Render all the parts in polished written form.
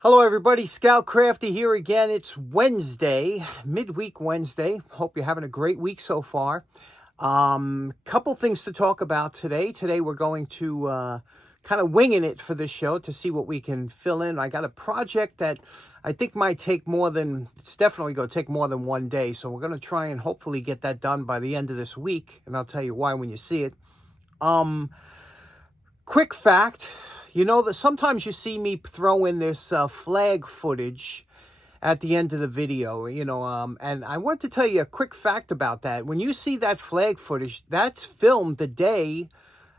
Hello everybody, Scout Crafty here again. It's Wednesday, midweek Wednesday. Hope you're having a great week so far. Couple things to talk about today. Today we're going to kind of winging it for this show to see what we can fill in. I got a project that I think might take it's definitely going to take more than one day. So we're going to try and hopefully get that done by the end of this week. And I'll tell you why when you see it. Quick fact. You know that sometimes you see me throw in this flag footage at the end of the video, and I want to tell you a quick fact about that. When you see that flag footage, that's filmed the day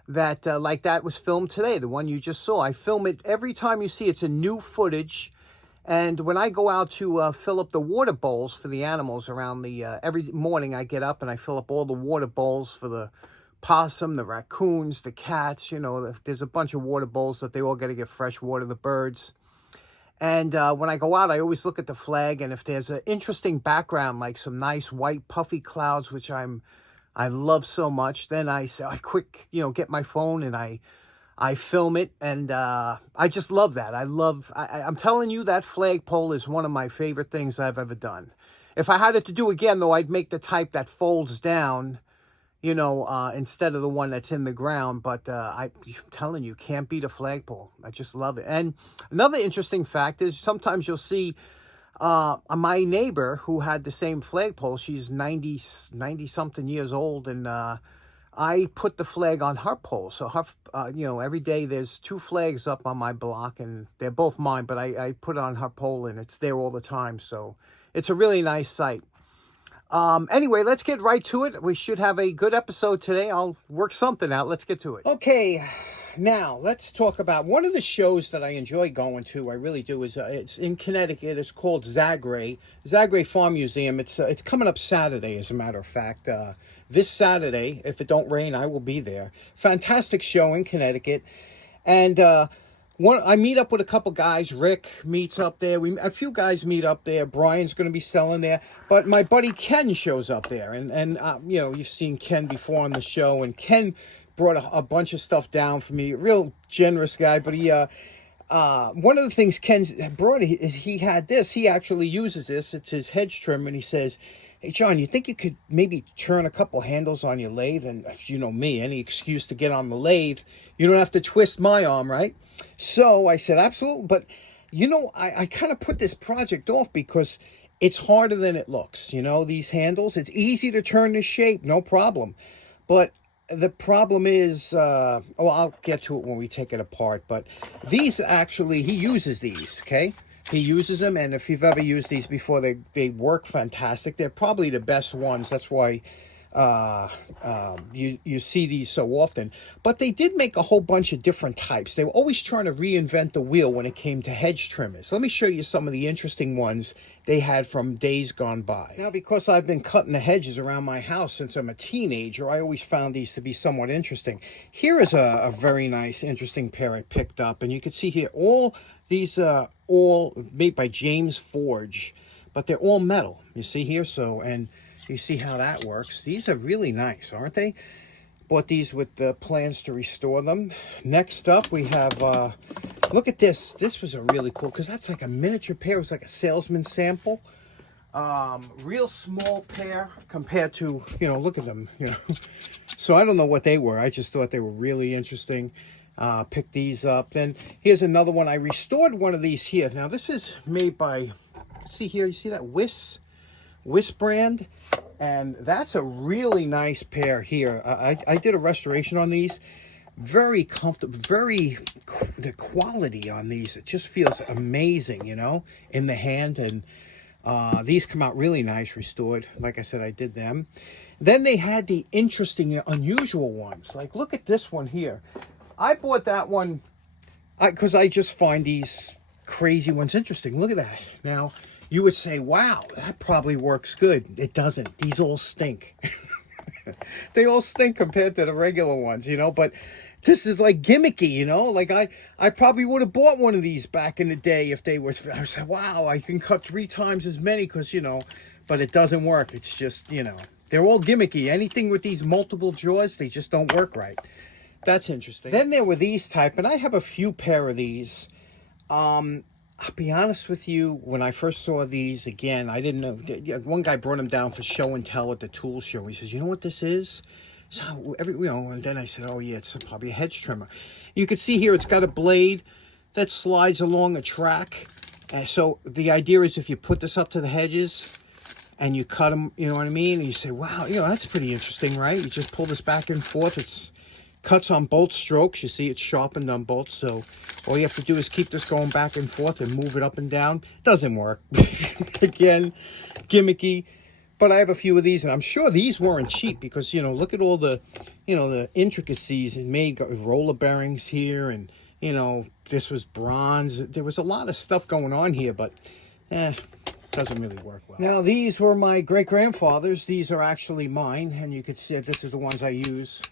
that, like that was filmed today, the one you just saw. I film it every time you see it's a new footage. And when I go out to fill up the water bowls for the animals around every morning I get up and I fill up all the water bowls for the possum, the raccoons, the cats, there's a bunch of water bowls that they all got to get fresh water, the birds. And when I go out, I always look at the flag, and if there's an interesting background, like some nice white puffy clouds, which I love so much, then I quick, get my phone and I film it, and I just love that. I'm telling you, that flagpole is one of my favorite things I've ever done. If I had it to do again, though, I'd make the type that folds down, instead of the one that's in the ground. But I'm telling you, can't beat a flagpole. I just love it. And another interesting fact is sometimes you'll see my neighbor who had the same flagpole. She's 90 something years old, and I put the flag on her pole. So her, every day there's two flags up on my block, and they're both mine, but I put it on her pole, and it's there all the time. So it's a really nice sight. Anyway, let's get right to it. We should have a good episode today. I'll work something out. Let's get to it. Okay, now let's talk about one of the shows that I enjoy going to. I really do. It's in Connecticut. It's called Zagre Farm Museum. It's coming up Saturday, as a matter of fact. This Saturday, if it don't rain, I will be there. Fantastic show in Connecticut, and I meet up with a couple guys. Rick meets up there. A few guys meet up there. Brian's going to be selling there. But my buddy Ken shows up there. And you've seen Ken before on the show. And Ken brought a bunch of stuff down for me. Real generous guy. But one of the things Ken's brought is he had this. He actually uses this. It's his hedge trim. And he says, "Hey, John, you think you could maybe turn a couple handles on your lathe?" And if you know me, any excuse to get on the lathe, you don't have to twist my arm, right? So I said, absolutely. But, I kind of put this project off because it's harder than it looks. These handles, it's easy to turn this shape, no problem. But the problem is, I'll get to it when we take it apart. But these actually, he uses these, okay? He uses them, and if you've ever used these before, they work fantastic. They're probably the best ones. That's why you see these so often. But they did make a whole bunch of different types. They were always trying to reinvent the wheel when it came to hedge trimmers. Let me show you some of the interesting ones they had from days gone by. Now, because I've been cutting the hedges around my house since I'm a teenager, I always found these to be somewhat interesting. Here is a very nice, interesting pair I picked up. And you can see here, all these are all made by James Forge, but they're all metal. You see here? And you see how that works. These are really nice, aren't they? Bought these with the plans to restore them. Next up, we have, look at this. This was a really cool, because that's like a miniature pair. It was like a salesman sample. Real small pair compared to, look at them, So I don't know what they were. I just thought they were really interesting. Picked these up. Then here's another one. I restored one of these here. Now, this is made by, see here, you see that Wiss brand? And that's a really nice pair here. I did a restoration on these. Very comfortable, the quality on these, it just feels amazing, in the hand. And these come out really nice, restored. Like I said, I did them. Then they had the interesting, unusual ones. Like, look at this one here. I bought that one because I just find these crazy ones interesting. Look at that. Now, you would say, wow, that probably works good. It doesn't. These all stink. They all stink compared to the regular ones, but this is like gimmicky, like I probably would have bought one of these back in the day if they was, I was like, wow, I can cut 3 times as many because, but it doesn't work. It's just, they're all gimmicky. Anything with these multiple jaws, they just don't work right. That's interesting. Then there were these type, and I have a few pair of these. I'll be honest with you, when I first saw these, again, I didn't know. One guy brought them down for show and tell at the tool show. He says, you know what this is? So, and then I said, oh, yeah, it's probably a hedge trimmer. You can see here, it's got a blade that slides along a track. So the idea is if you put this up to the hedges and you cut them, you know what I mean? And you say, wow, that's pretty interesting, right? You just pull this back and forth. It's cuts on both strokes. You see it's sharpened on both. So all you have to do is keep this going back and forth and move it up and down. Doesn't work. Again, gimmicky. But I have a few of these, and I'm sure these weren't cheap because, look at all the, the intricacies. It made roller bearings here, and, this was bronze. There was a lot of stuff going on here, but, doesn't really work well. Now, these were my great-grandfather's. These are actually mine, and you can see this is the ones I use.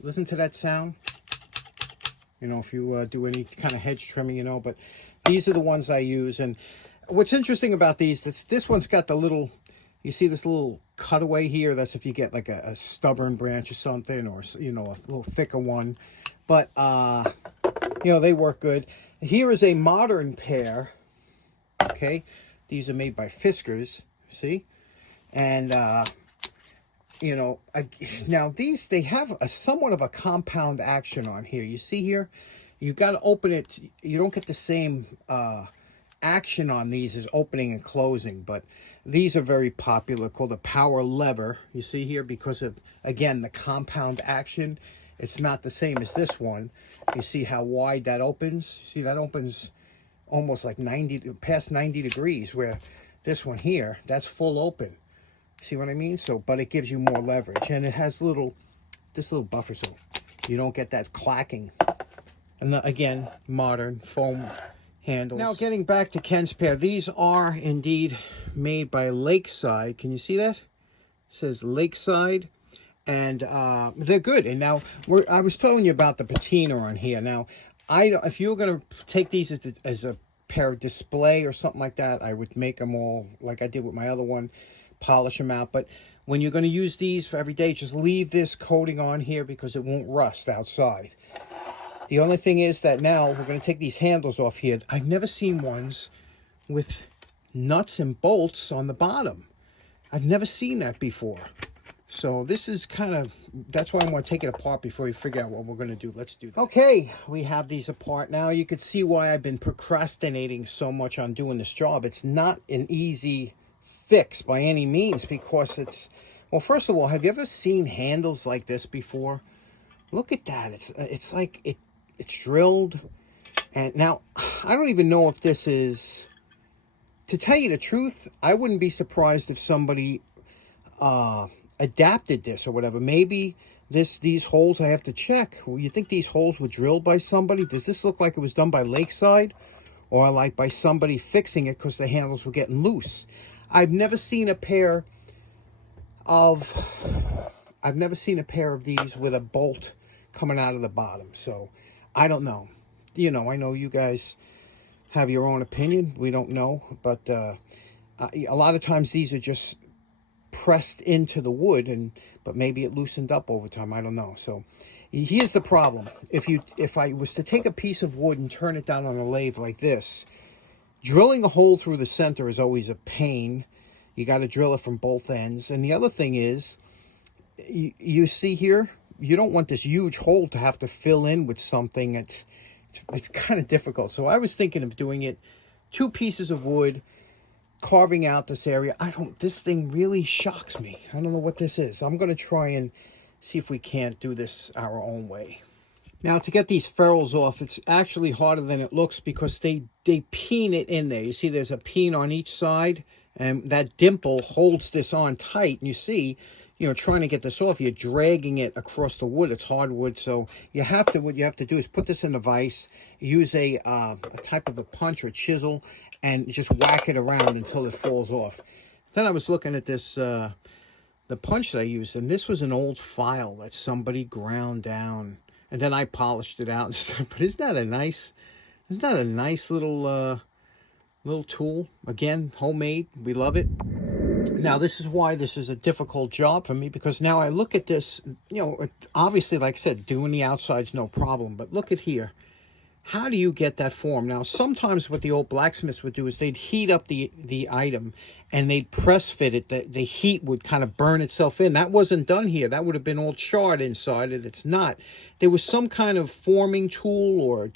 Listen to that sound. If you do any kind of hedge trimming, but these are the ones I use. And what's interesting about these, this one's got the little... You see this little cutaway here? That's if you get like a stubborn branch or something, or, a little thicker one. But, they work good. Here is a modern pair. Okay. These are made by Fiskars. See? And, now these, they have a somewhat of a compound action on here. You see here? You got to open it. You don't get the same action on these as opening and closing, but these are very popular, called a power lever. You see here, because of, again, the compound action. It's not the same as this one. You see how wide that opens? See, that opens almost like past 90 degrees, where this one here, that's full open. See what I mean? So, but it gives you more leverage, and it has this little buffer, so you don't get that clacking. And again, modern foam handles. Now, getting back to Ken's pair, these are indeed made by Lakeside. Can you see that? It says Lakeside, and they're good. And now, I was telling you about the patina on here. Now, if you were going to take these as a pair of display or something like that, I would make them all like I did with my other one, polish them out. But when you're going to use these for every day, just leave this coating on here because it won't rust outside. The only thing is that now we're going to take these handles off here. I've never seen ones with nuts and bolts on the bottom. I've never seen that before. So this is that's why I want to take it apart before we figure out what we're going to do. Let's do that. Okay, we have these apart now. You can see why I've been procrastinating so much on doing this job. It's not an easy fix by any means because well, first of all, have you ever seen handles like this before? Look at that. It's like it's drilled. And now, I don't even know if this is... To tell you the truth, I wouldn't be surprised if somebody adapted this or whatever. Maybe these holes I have to check. Well, you think these holes were drilled by somebody? Does this look like it was done by Lakeside? Or like by somebody fixing it because the handles were getting loose? I've never seen a pair of these with a bolt coming out of the bottom. So, I don't know. I know you guys have your own opinion. We don't know. But a lot of times these are just pressed into the wood, but maybe it loosened up over time. I don't know. So, here's the problem. If I was to take a piece of wood and turn it down on a lathe like this, drilling a hole through the center is always a pain. You got to drill it from both ends. And the other thing is, you see here, you don't want this huge hole to have to fill in with something. It's kind of difficult. So I was thinking of doing it 2 pieces of wood, carving out this area. This thing really shocks me. I don't know what this is. I'm going to try and see if we can't do this our own way. Now, to get these ferrules off, it's actually harder than it looks because they peen it in there. You see there's a peen on each side, and that dimple holds this on tight. And you see, trying to get this off, you're dragging it across the wood. It's hardwood, so what you have to do is put this in a vise, use a type of a punch or chisel, and just whack it around until it falls off. Then I was looking at this, the punch that I used, and this was an old file that somebody ground down, and then I polished it out and stuff. But isn't that a nice little tool? Again, homemade. We love it. Now, this is why this is a difficult job for me, because now I look at this, obviously, like I said, doing the outside's no problem, but look at here. How do you get that form? Now, sometimes what the old blacksmiths would do is they'd heat up the item and they'd press fit it. The heat would kind of burn itself in. That wasn't done here. That would have been all charred inside it. It's not. There was some kind of forming tool or,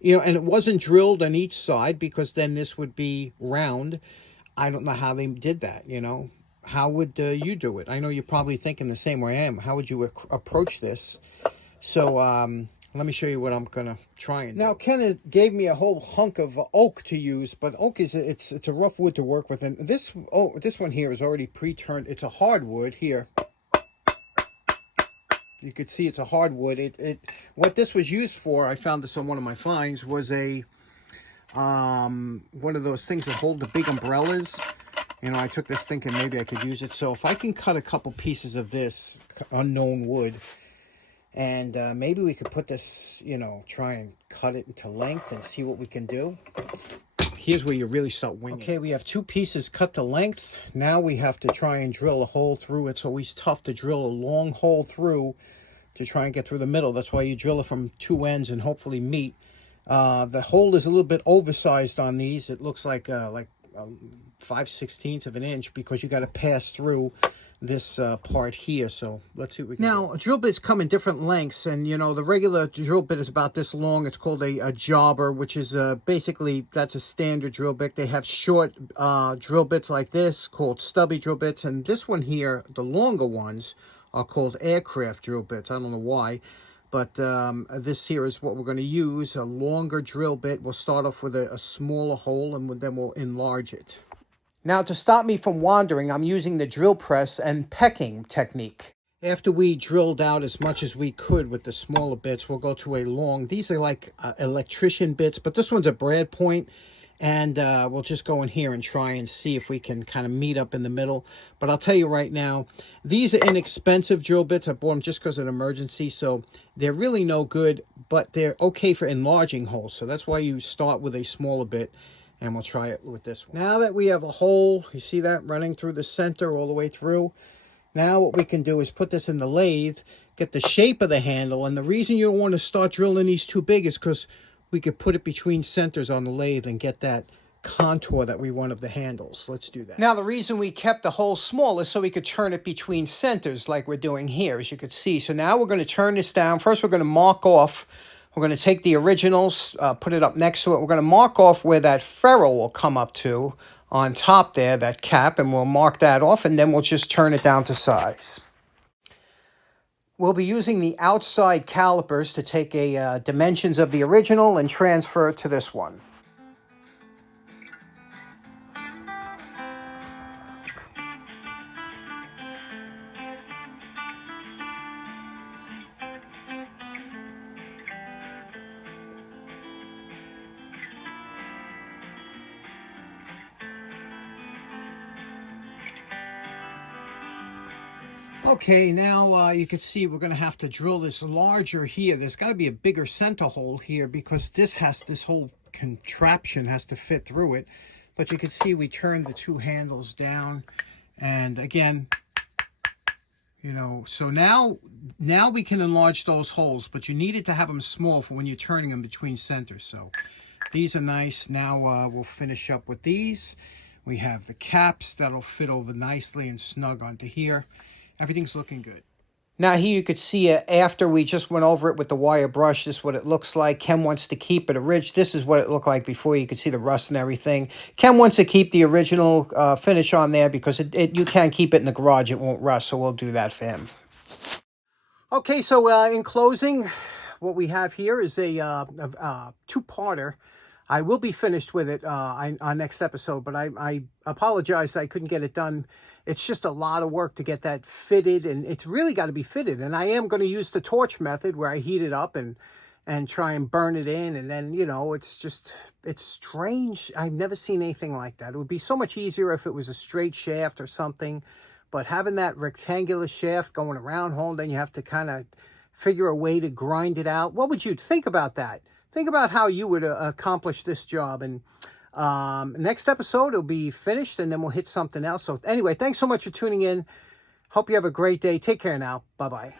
you know, and it wasn't drilled on each side because then this would be round. I don't know how they did that, you know. How would you do it? I know you're probably thinking the same way I am. How would you approach this? So, let me show you what I'm gonna try and do. Now, Ken gave me a whole hunk of oak to use, but oak is it's a rough wood to work with, and this one here is already pre-turned. It's a hardwood here. You could see it's a hardwood. What this was used for, I found this on one of my finds, was a one of those things that hold the big umbrellas. You know, I took this thinking maybe I could use it. So if I can cut a couple pieces of this unknown wood, and maybe we could put this, you know, try and cut it into length and see what we can do. Here's where you really start winging. Okay, we have 2 pieces cut to length. Now we have to try and drill a hole through. It's always tough to drill a long hole through to try and get through the middle. That's why you drill it from 2 ends and hopefully meet. The hole is a little bit oversized on these. It looks like 5/16 of an inch because you got to pass through this part here. So let's see what we can do. Drill bits come in different lengths, and you know, the regular drill bit is about this long. It's called a jobber, which is basically, that's a standard drill bit. They have short drill bits like this called stubby drill bits, and this one here, the longer ones, are called aircraft drill bits. I don't know why, but this here is what we're going to use, a longer drill bit. We'll start off with a smaller hole, and then we'll enlarge it. Now, to stop me from wandering, I'm using the drill press and pecking technique. After we drilled out as much as we could with the smaller bits, we'll go to a long. These are like electrician bits, but this one's a brad point. And we'll just go in here and try and see if we can kind of meet up in the middle. But I'll tell you right now, these are inexpensive drill bits. I bought them just because of an emergency. So they're really no good, but they're okay for enlarging holes. So that's why you start with a smaller bit. And we'll try it with this one. Now that we have a hole, you see that running through the center all the way through. Now what we can do is put this in the lathe, get the shape of the handle. And the reason you don't want to start drilling these too big is because we could put it between centers on the lathe and get that contour that we want of the handles. Let's do that. Now, the reason we kept the hole small is so we could turn it between centers like we're doing here, as you could see. So now we're going to turn this down. First, we're going to mark off. We're going to take the originals, put it up next to it. We're going to mark off where that ferrule will come up to on top there, that cap, and we'll mark that off, and then we'll just turn it down to size. We'll be using the outside calipers to take dimensions of the original and transfer it to this one. Okay, now you can see we're going to have to drill this larger here. There's got to be a bigger center hole here because this whole contraption has to fit through it. But you can see we turned the 2 handles down, and again, you know, so now we can enlarge those holes, but you needed to have them small for when you're turning them between centers. So these are nice. Now we'll finish up with these. We have the caps that'll fit over nicely and snug onto here. Everything's looking good. Now here you could see after we just went over it with the wire brush, this is what it looks like. Ken wants to keep it a ridge. This is what it looked like before. You could see the rust and everything. Ken wants to keep the original finish on there because you can keep it in the garage. It won't rust, so we'll do that for him. Okay, so in closing, what we have here is a two-parter. I will be finished with it on next episode, but I apologize I couldn't get it done. It's just a lot of work to get that fitted, and it's really got to be fitted. And I am going to use the torch method where I heat it up and try and burn it in. And then, you know, it's strange. I've never seen anything like that. It would be so much easier if it was a straight shaft or something. But having that rectangular shaft going around hole, then you have to kind of figure a way to grind it out. What would you think about that? Think about how you would accomplish this job. And next episode, it'll be finished, and then we'll hit something else. So anyway, thanks so much for tuning in. Hope you have a great day. Take care now. Bye-bye.